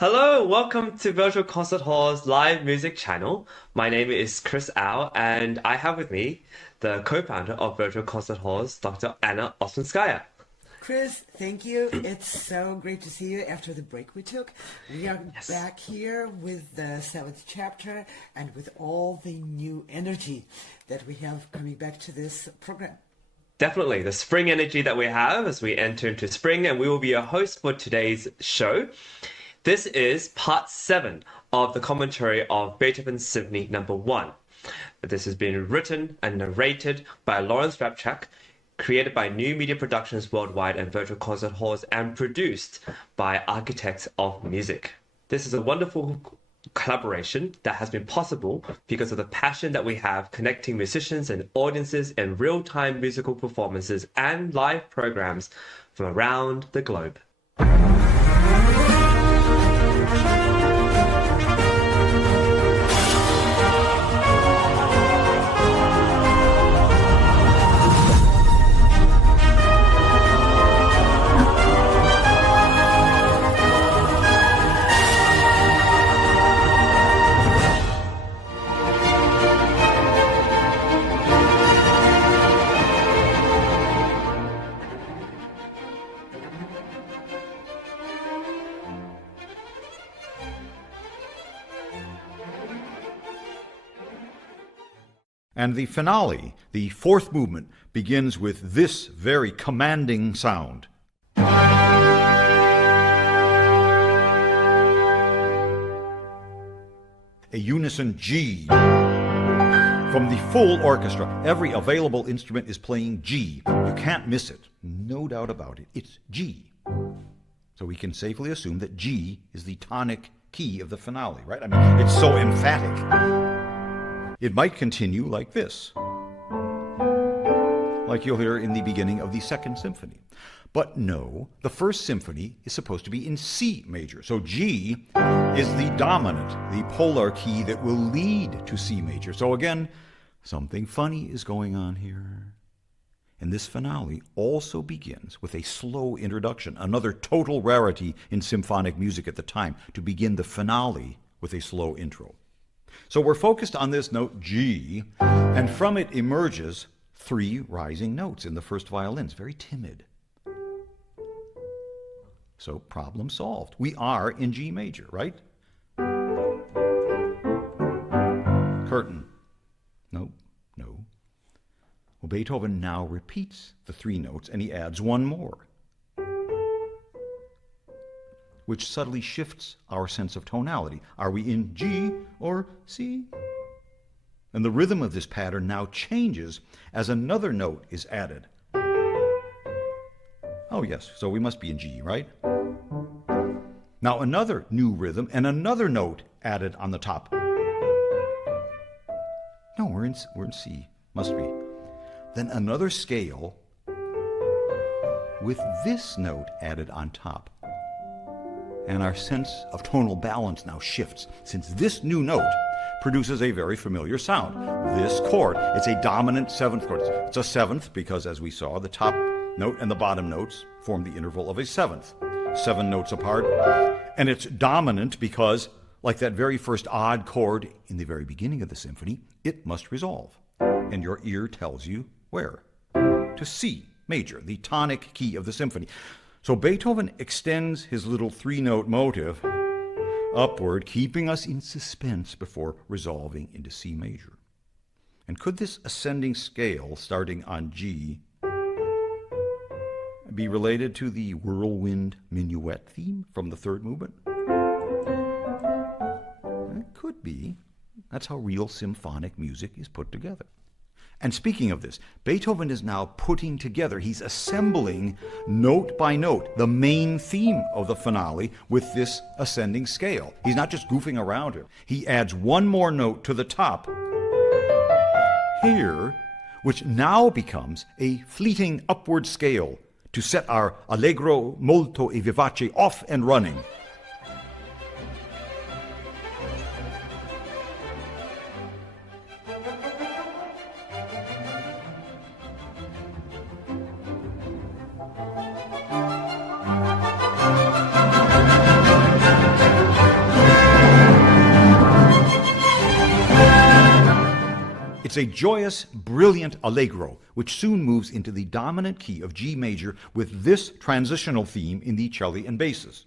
Hello, welcome to Virtual Concert Hall's live music channel. My name is Chris Au, and I have with me the co-founder of Virtual Concert Halls, Dr. Anna Ouspenskaya. Chris, thank you. It's so great to see you after the break we took. We are back here with the seventh chapter and with all the new energy that we have coming back to this program. Definitely, the spring energy that we have as we enter into spring, and we will be your host for today's show. This is part 7 of the commentary of Beethoven's Symphony No. 1. This has been written and narrated by Lawrence Rapchak, created by New Media Productions Worldwide and Virtual Concert Halls, and produced by Architects of Music. This is a wonderful collaboration that has been possible because of the passion that we have connecting musicians and audiences in real-time musical performances and live programs from around the globe. And the finale, the fourth movement, begins with this very commanding sound. A unison G. From the full orchestra, every available instrument is playing G. You can't miss it. No doubt about it. It's G. So we can safely assume that G is the tonic key of the finale, right? I mean, it's so emphatic. It might continue like this, like you'll hear in the beginning of the Second Symphony. But no, the First Symphony is supposed to be in C major. So G is the dominant, the polar key that will lead to C major. So again, something funny is going on here. And this finale also begins with a slow introduction, another total rarity in symphonic music at the time, to begin the finale with a slow intro. So we're focused on this note G, and from it emerges 3 rising notes in the first violins, very timid. So problem solved. We are in G major, right? Curtain. No, no. Well, Beethoven now repeats the 3 notes, and he adds one more, which subtly shifts our sense of tonality. Are we in G or C? And the rhythm of this pattern now changes as another note is added. Oh yes, so we must be in G, right? Now another new rhythm and another note added on the top. No, we're in C, must be. Then another scale with this note added on top. And our sense of tonal balance now shifts, since this new note produces a very familiar sound. This chord, it's a dominant 7th chord. It's a 7th because, as we saw, the top note and the bottom notes form the interval of a 7th, 7 notes apart. And it's dominant because, like that very first odd chord in the very beginning of the symphony, it must resolve. And your ear tells you where? To C major, the tonic key of the symphony. So Beethoven extends his little 3-note motive upward, keeping us in suspense before resolving into C major. And could this ascending scale, starting on G, be related to the whirlwind minuet theme from the 3rd movement? It could be. That's how real symphonic music is put together. And speaking of this, Beethoven is now putting together, he's assembling note by note the main theme of the finale with this ascending scale. He's not just goofing around it. He adds one more note to the top here, which now becomes a fleeting upward scale to set our allegro molto e vivace off and running. It's a joyous, brilliant allegro, which soon moves into the dominant key of G major with this transitional theme in the cello and basses,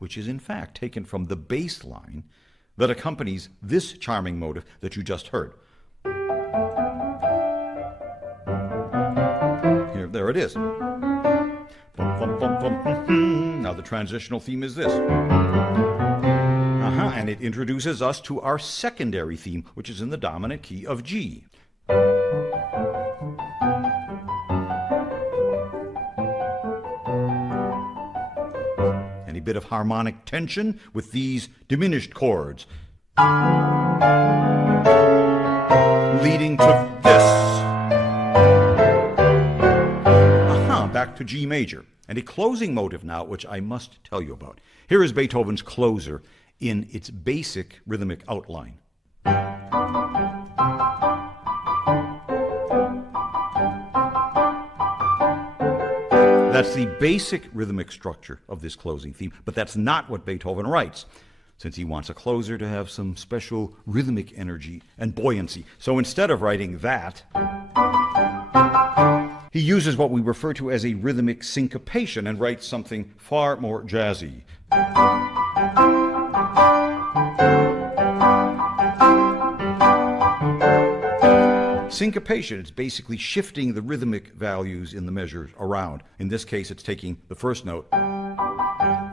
which is in fact taken from the bass line that accompanies this charming motive that you just heard. There it is. Bum, bum, bum, bum. Now the transitional theme is this. And it introduces us to our secondary theme, which is in the dominant key of G. Any bit of harmonic tension with these diminished chords, leading to this. Back to G major. And a closing motive now, which I must tell you about. Here is Beethoven's closer in its basic rhythmic outline. That's the basic rhythmic structure of this closing theme, but that's not what Beethoven writes, since he wants a closer to have some special rhythmic energy and buoyancy. So instead of writing that, he uses what we refer to as a rhythmic syncopation and writes something far more jazzy. Syncopation is basically shifting the rhythmic values in the measures around. In this case, it's taking the first note,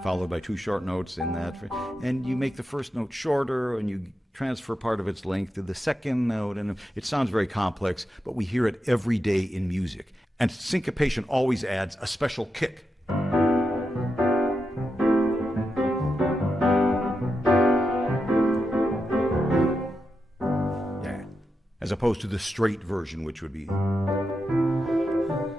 followed by two short notes in that, and you make the first note shorter and you transfer part of its length to the second note, and it sounds very complex, but we hear it every day in music. And syncopation always adds a special kick. Yeah. As opposed to the straight version, which would be...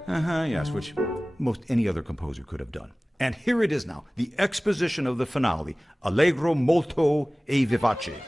yes, which most any other composer could have done. And here it is now, the exposition of the finale, Allegro molto e vivace.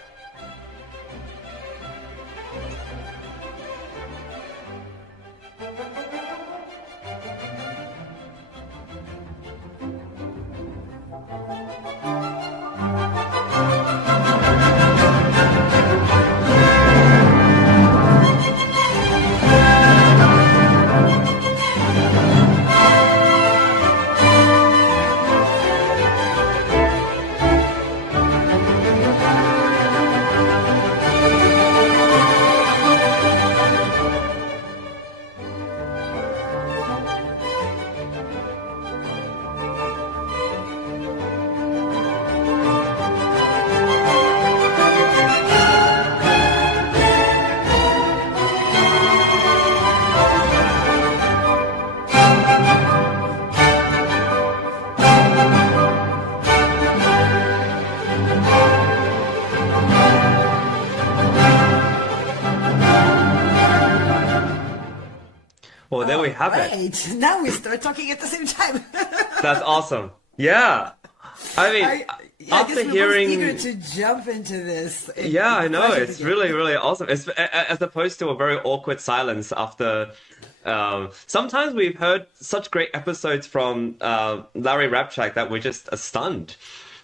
Well, there we have it. Now we start talking at the same time. That's awesome. Yeah. I mean, after hearing... I guess we're eager to jump into this. Yeah, I know. It's really, really awesome. It's, as opposed to a very awkward silence after... sometimes we've heard such great episodes from Larry Rapchak that we're just stunned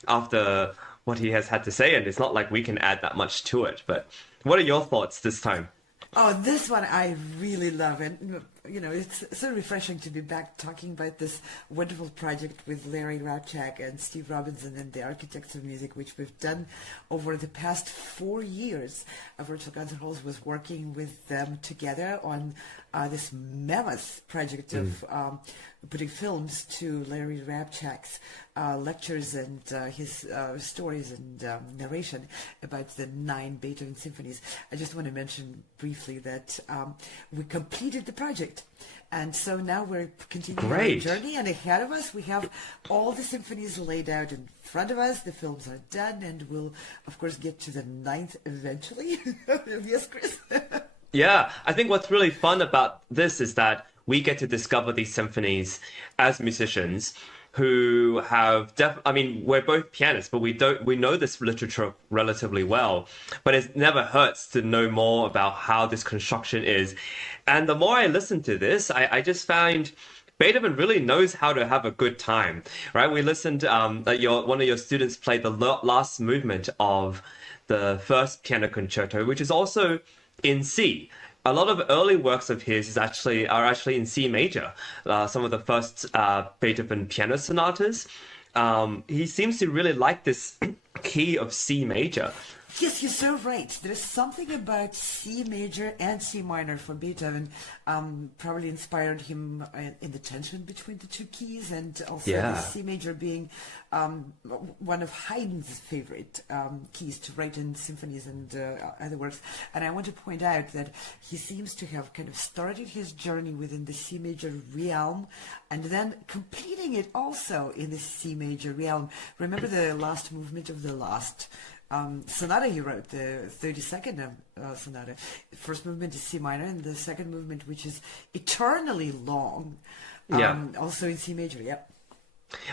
after what he has had to say, and it's not like we can add that much to it. But what are your thoughts this time? Oh, this one I really love, and you know, it's so refreshing to be back talking about this wonderful project with Larry Rapchak and Steve Robinson and the Architects of Music, which we've done over the past 4 years. Virtual Concert Halls was working with them together on this mammoth project of putting films to Larry Rapchak's lectures and his stories and narration about the 9 Beethoven symphonies. I just want to mention briefly that we completed the project. And so now we're continuing our journey, and ahead of us we have all the symphonies laid out in front of us. The films are done, and we'll, of course, get to the 9th eventually. Yes, Chris? Yeah, I think what's really fun about this is that we get to discover these symphonies as musicians who have I mean, we're both pianists, but we know this literature relatively well, but it never hurts to know more about how this construction is. And the more I listen to this, I just find Beethoven really knows how to have a good time, right? We listened that one of your students played the last movement of the first piano concerto, which is also in C. A lot of early works of his are actually in C major. Some of the first Beethoven piano sonatas. He seems to really like this key of C major. Yes, you're so right. There's something about C major and C minor for Beethoven probably inspired him in the tension between the two keys, and also the C major being one of Haydn's favorite keys to write in symphonies and other works. And I want to point out that he seems to have kind of started his journey within the C major realm and then completing it also in the C major realm. Remember the last movement of the last sonata he wrote, the 32nd sonata. The first movement is C minor, and the second movement, which is eternally long, also in C major. Yeah,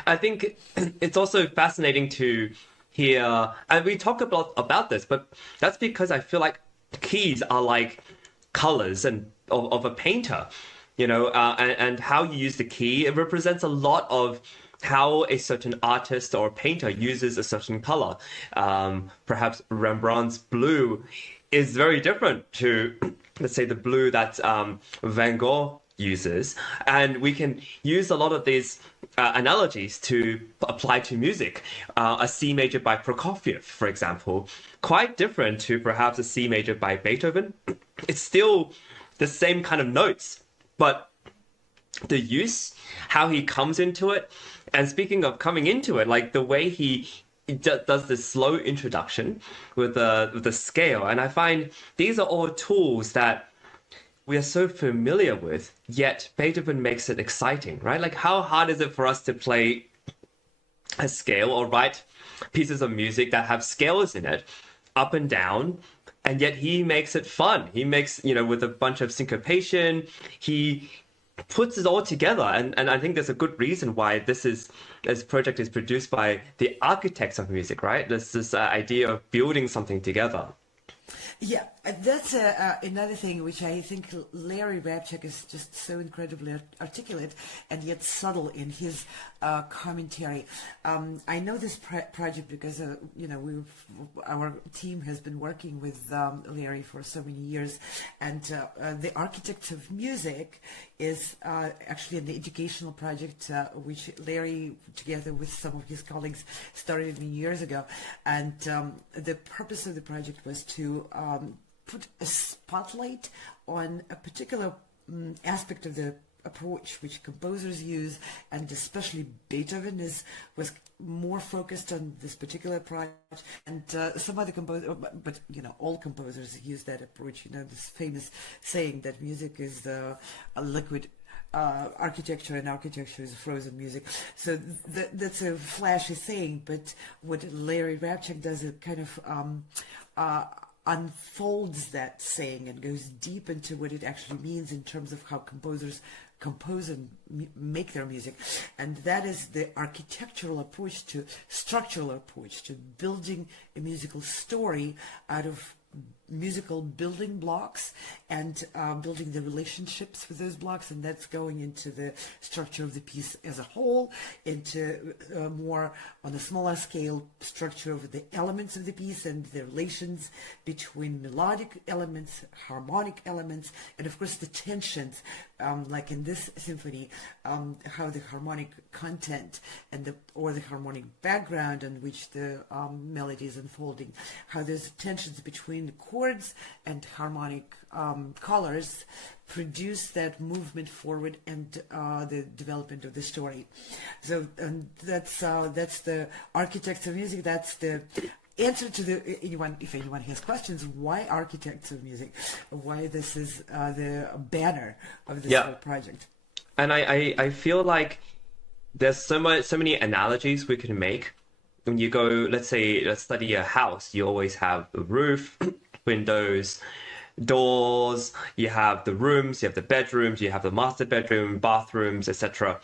I think it's also fascinating to hear, and we talk about this, but that's because I feel like keys are like colors and of a painter, and how you use the key. It represents a lot of how a certain artist or painter uses a certain color. Perhaps Rembrandt's blue is very different to, let's say, the blue that Van Gogh uses. And we can use a lot of these analogies to apply to music. A C major by Prokofiev, for example, quite different to perhaps a C major by Beethoven. It's still the same kind of notes, but the use, how he comes into it. And speaking of coming into it, like the way he does this slow introduction with the scale, and I find these are all tools that we are so familiar with, yet Beethoven makes it exciting, right? Like, how hard is it for us to play a scale or write pieces of music that have scales in it, up and down, and yet he makes it fun. He makes, with a bunch of syncopation, he puts it all together, and I think there's a good reason why this project is produced by the architects of music, right? There's this idea of building something together. Yeah, that's another thing which I think Larry Rapchak is just so incredibly articulate and yet subtle in his commentary. I know this project because our team has been working with Larry for so many years, and the Architects of Music is actually an educational project which Larry, together with some of his colleagues, started many years ago. And the purpose of the project was to put a spotlight on a particular aspect of the approach which composers use, and especially Beethoven was more focused on this particular approach, and some other composers, but all composers use that approach. This famous saying that music is a liquid architecture, and architecture is frozen music. So that's a flashy saying, but what Larry Rapchak does, it kind of unfolds that saying and goes deep into what it actually means in terms of how composers compose and make their music. And that is the architectural approach to structural approach to building a musical story out of musical building blocks, and building the relationships with those blocks, and that's going into the structure of the piece as a whole, into more on a smaller scale structure of the elements of the piece and the relations between melodic elements, harmonic elements, and of course the tensions, like in this symphony, how the harmonic content and the harmonic background on which the melody is unfolding, how there's tensions between the chords and harmonic colors produce that movement forward and the development of the story. So that's the Architects of Music. That's the answer to if anyone has questions, why Architects of Music, why this is the banner of this whole project. And I feel like there's so many analogies we can make. When you go, let's study a house, you always have the roof, windows, doors, you have the rooms, you have the bedrooms, you have the master bedroom, bathrooms, etc.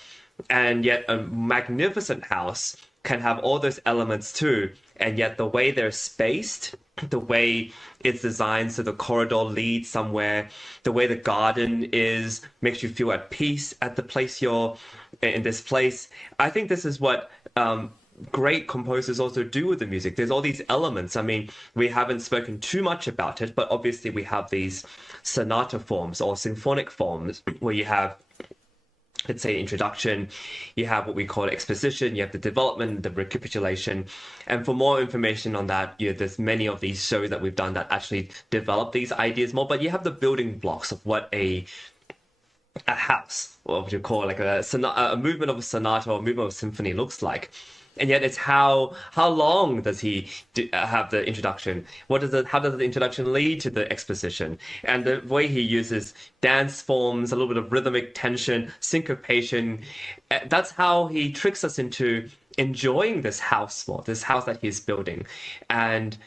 And yet a magnificent house can have all those elements too, and yet the way they're spaced, the way it's designed so the corridor leads somewhere, the way the garden is makes you feel at peace at the place you're in this place. I think this is what great composers also do with the music. There's all these elements. I mean, we haven't spoken too much about it, but obviously we have these sonata forms or symphonic forms where you have, let's say, introduction, you have what we call exposition, you have the development, the recapitulation. And for more information on that, there's many of these shows that we've done that actually develop these ideas more, but you have the building blocks of what a house, or what you call like a movement of a sonata or a movement of a symphony looks like. And yet it's how long does he have the introduction? How does the introduction lead to the exposition? And the way he uses dance forms, a little bit of rhythmic tension, syncopation, that's how he tricks us into enjoying this house more, this house that he's building. And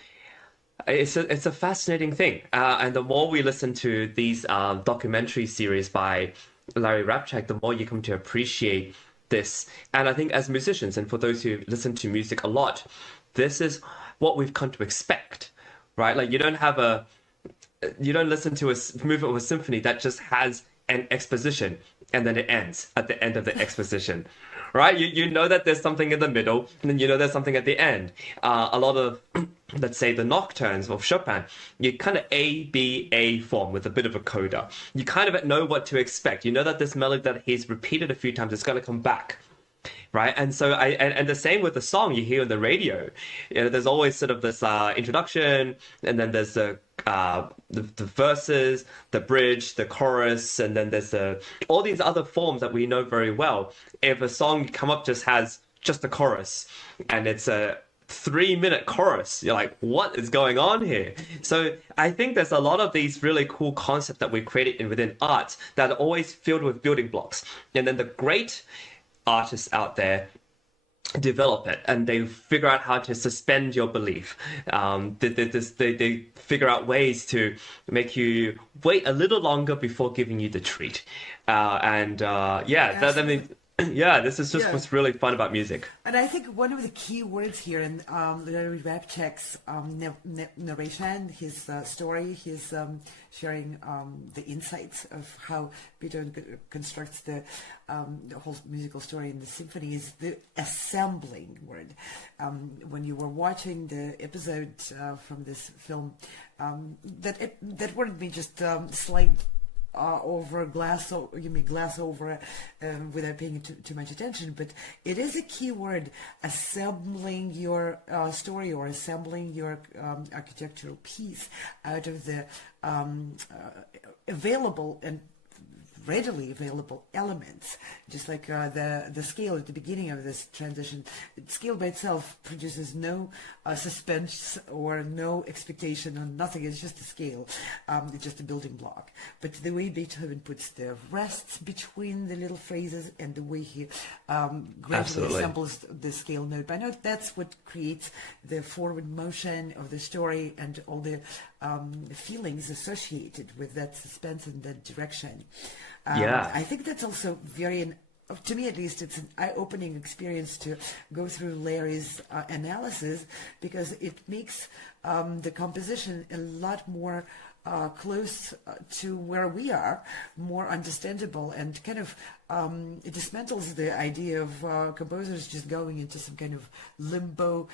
it's a fascinating thing. And the more we listen to these documentary series by Larry Rapchak, the more you come to appreciate this. And I think as musicians, and for those who listen to music a lot, this is what we've come to expect, right? Like you don't listen to a movement of a symphony that just has an exposition and then it ends at the end of the exposition, right? You know that there's something in the middle, and then you know there's something at the end. A lot of, let's say, the nocturnes of Chopin, you kind of A form with a bit of a coda. You kind of know what to expect. You know that this melody that he's repeated a few times is going to come back, right? And so and the same with the song you hear on the radio. There's always sort of this introduction, and then there's the verses, the bridge, the chorus, and then there's all these other forms that we know very well. If a song come up just has just the chorus, and it's a 3-minute chorus, you're like, what is going on here? So I think there's a lot of these really cool concepts that we created within art that are always filled with building blocks. And then the great artists out there develop it, and they figure out how to suspend your belief. They figure out ways to make you wait a little longer before giving you the treat. This is just what's really fun about music. And I think one of the key words here in Larry Rapchak's narration, his story, his sharing the insights of how Beethoven constructs the whole musical story in the symphony, is the assembling word. When you were watching the episode from this film, that word may just slide over glass over without paying too much attention, but it is a key word, assembling your story or assembling your architectural piece out of the available and readily available elements, just like the scale at the beginning of this transition. Scale by itself produces no suspense or no expectation on nothing. It's just a scale. It's just a building block. But the way Beethoven puts the rests between the little phrases and the way he gradually assembles the scale note by note, that's what creates the forward motion of the story and all the feelings associated with that suspense and that direction. I think that's also to me at least, it's an eye-opening experience to go through Larry's analysis, because it makes the composition a lot more close to where we are, more understandable, and kind of it dismantles the idea of composers just going into some kind of limbo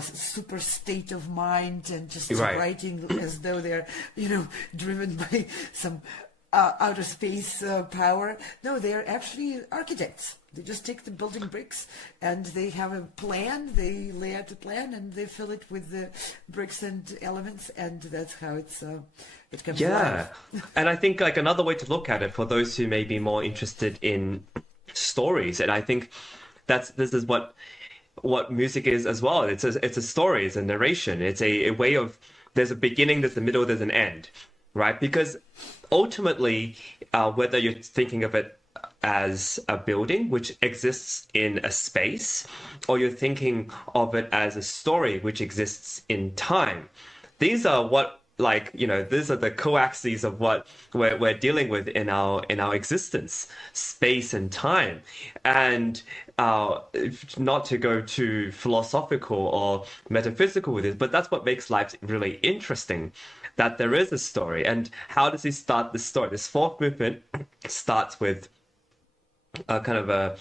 super state of mind and just writing as though they're driven by some outer space power. No, they're actually architects. They just take the building bricks and they have a plan, they lay out the plan and they fill it with the bricks and elements, and that's how it comes alive. And I think like another way to look at it for those who may be more interested in stories, and I think this is what music is as well. It's a story, it's a narration, it's a way of, there's a beginning, there's a middle, there's an end, right? Because ultimately, whether you're thinking of it as a building which exists in a space, or you're thinking of it as a story which exists in time, these are what like, these are the coaxes of what we're dealing with in our existence, space and time. And not to go too philosophical or metaphysical with it, but that's what makes life really interesting, that there is a story. And how does he start this story? This fourth movement starts with a kind of a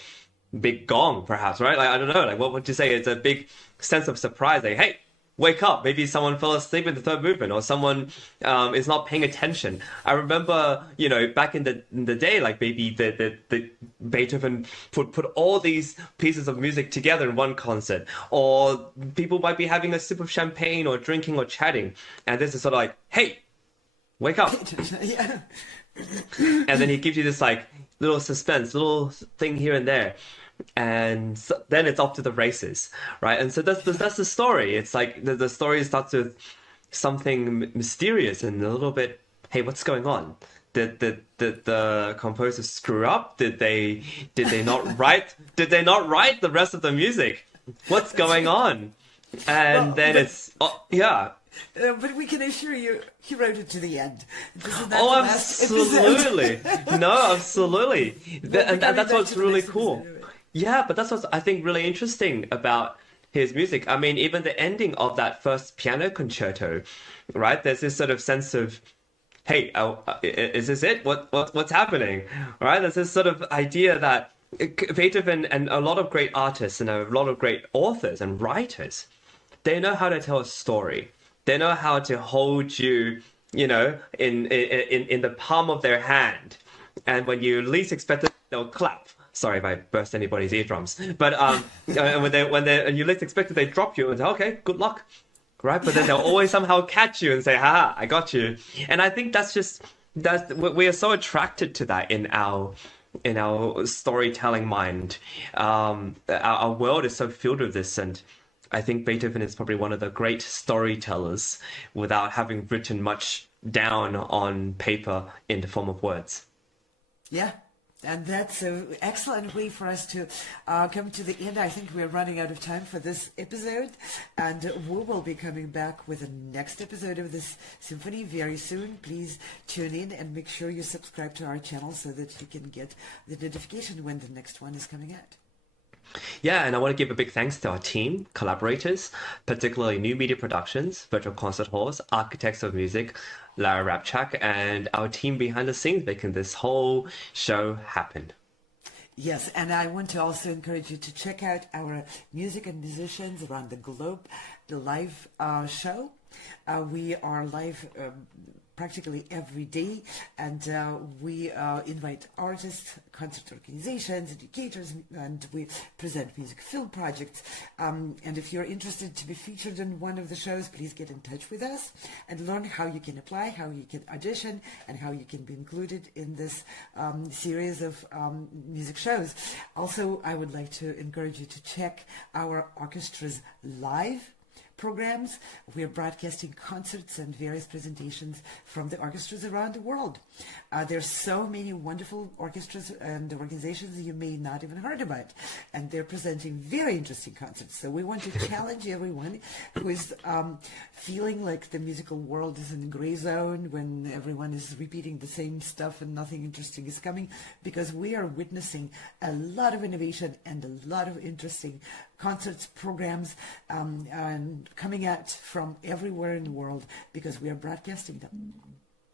big gong, perhaps, right? Like, I don't know, like, what would you say? It's a big sense of surprise, like, hey, wake up. Maybe someone fell asleep in the third movement, or someone is not paying attention. I remember, back in the day, like maybe the Beethoven put all these pieces of music together in one concert, or people might be having a sip of champagne or drinking or chatting, and this is sort of like, hey, wake up. Yeah. And then he gives you this like little suspense, little thing here and there. And so then it's off to the races, right? And so that's the story. It's like the story starts with something mysterious and a little bit, hey, what's going on? Did the composer screw up? Did they not write? Did they not write the rest of the music? What's going on? And then it's yeah. But we can assure you, he wrote it to the end. Oh, absolutely. No, absolutely. And that's what's really cool. Yeah, but that's what's, I think, really interesting about his music. I mean, even the ending of that first piano concerto, right? There's this sort of sense of, hey, is this it? What's happening? Right? There's this sort of idea that Beethoven and a lot of great artists and a lot of great authors and writers, they know how to tell a story. They know how to hold you, in the palm of their hand, and when you least expect it, they'll clap. Sorry if I burst anybody's eardrums, but when you least expect it, they drop you and say, "Okay, good luck," right? But then they'll always somehow catch you and say, "Ha, I got you." And I think that's we are so attracted to that in our storytelling mind. Our world is so filled with this, and I think Beethoven is probably one of the great storytellers without having written much down on paper in the form of words. Yeah, and that's an excellent way for us to come to the end. I think we're running out of time for this episode, and we will be coming back with the next episode of this symphony very soon. Please tune in and make sure you subscribe to our channel so that you can get the notification when the next one is coming out. Yeah, and I want to give a big thanks to our team, collaborators, particularly New Media Productions, Virtual Concert Halls, Architects of Music, Lawrence Rapchak, and our team behind the scenes making this whole show happen. Yes, and I want to also encourage you to check out our music and musicians around the globe, the live show. We are live practically every day, and we invite artists, concert organizations, educators, and we present music film projects. And if you're interested to be featured in one of the shows, please get in touch with us and learn how you can apply, how you can audition, and how you can be included in this series of music shows. Also, I would like to encourage you to check our orchestra's live programs. We're broadcasting concerts and various presentations from the orchestras around the world. There's so many wonderful orchestras and organizations you may not even heard about, and they're presenting very interesting concerts. So we want to challenge everyone who is feeling like the musical world is in a gray zone when everyone is repeating the same stuff and nothing interesting is coming, because we are witnessing a lot of innovation and a lot of interesting concerts, programs, and coming out from everywhere in the world because we are broadcasting them.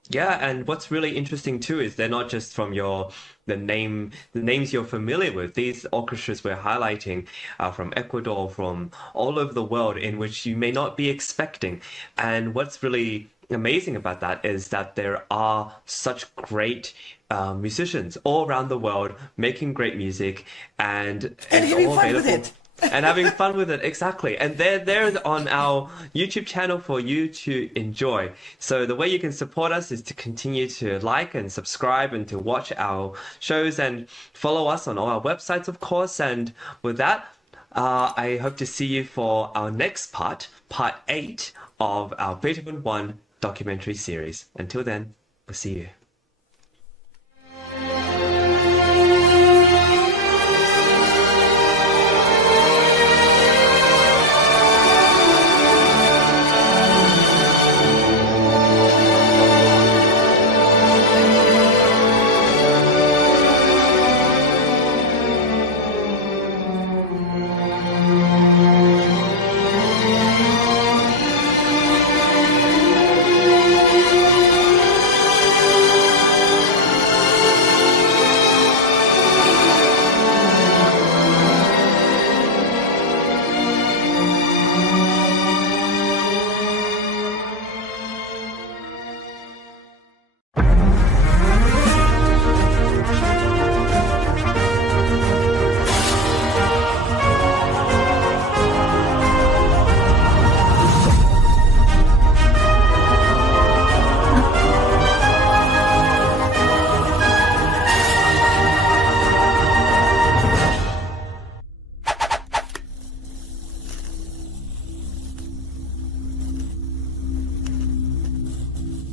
Yeah, and what's really interesting too is they're not just from the names you're familiar with. These orchestras we're highlighting are from Ecuador, from all over the world, in which you may not be expecting. And what's really amazing about that is that there are such great musicians all around the world making great music, and it's having all fun available. with it. And having fun with it, exactly. And they're on our YouTube channel for you to enjoy. So the way you can support us is to continue to like and subscribe and to watch our shows and follow us on all our websites, of course. And with that, I hope to see you for our next part 8 of our Beethoven 1 documentary series. Until then, we'll see you.